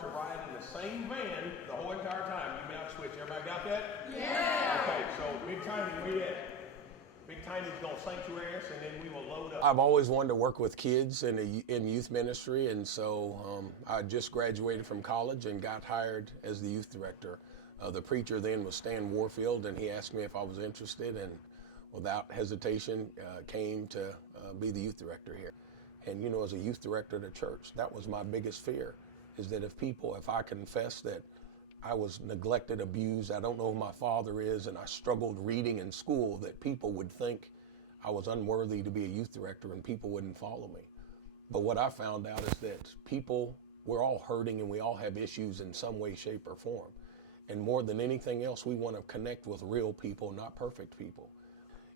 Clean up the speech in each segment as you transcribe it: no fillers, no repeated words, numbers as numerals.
to ride in the same van the whole entire time. You may not switch. Everybody got that? Yeah. Okay, so Big Tiny, where you at? Big Tiny's gonna sanctuary us, and then we will load up. I've always wanted to work with kids in youth ministry, and so I just graduated from college and got hired as the youth director. The preacher then was Stan Warfield, and he asked me if I was interested, and without hesitation came to be the youth director here. And you know, as a youth director at a church, that was my biggest fear, is that if I confess that I was neglected, abused, I don't know who my father is, and I struggled reading in school, that people would think I was unworthy to be a youth director and people wouldn't follow me. But what I found out is that we're all hurting and we all have issues in some way, shape, or form. And more than anything else, we want to connect with real people, not perfect people.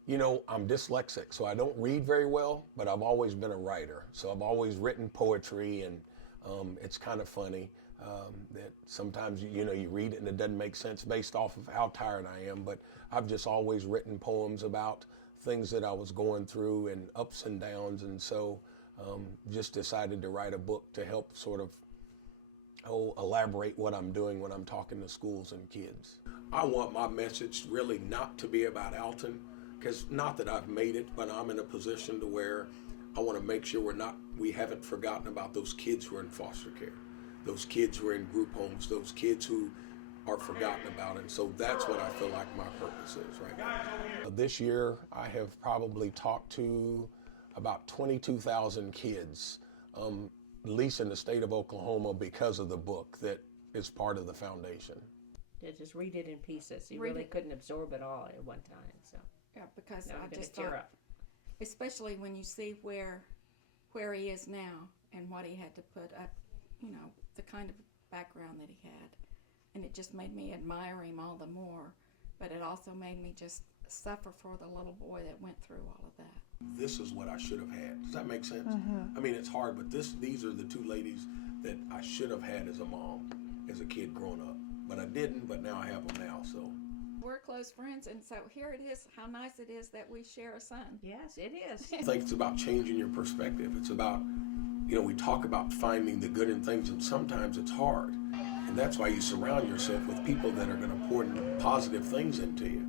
You know, I'm dyslexic, so I don't read very well, but I've always been a writer. So I've always written poetry, and it's kind of funny that sometimes, you know, you read it and it doesn't make sense based off of how tired I am, but I've just always written poems about things that I was going through and ups and downs, and so just decided to write a book to help sort of elaborate what I'm doing when I'm talking to schools and kids. I want my message really not to be about Alton, because not that I've made it, but I'm in a position to where I want to make sure we haven't forgotten about those kids who are in foster care, those kids who are in group homes, those kids who are forgotten about. And so that's what I feel like my purpose is right now. This year, I have probably talked to about 22,000 kids, at least in the state of Oklahoma, because of the book that is part of the foundation. Yeah, just read it in pieces. You really couldn't absorb it all at one time. So yeah, because now I just thought, especially when you see where he is now and what he had to put up, you know, the kind of background that he had, and it just made me admire him all the more. But it also made me just suffer for the little boy that went through all of that. This is what I should have had. Does that make sense? Mm-hmm. I mean, it's hard, but these are the two ladies that I should have had as a mom, as a kid growing up. But I didn't, but now I have them now, so. We're close friends, and so here it is, how nice it is that we share a son. Yes, it is. I think it's about changing your perspective. It's about, you know, we talk about finding the good in things, and sometimes it's hard. And that's why you surround yourself with people that are going to pour positive things into you.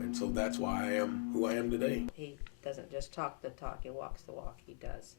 And so that's why I am who I am today. He doesn't just talk the talk, he walks the walk, he does.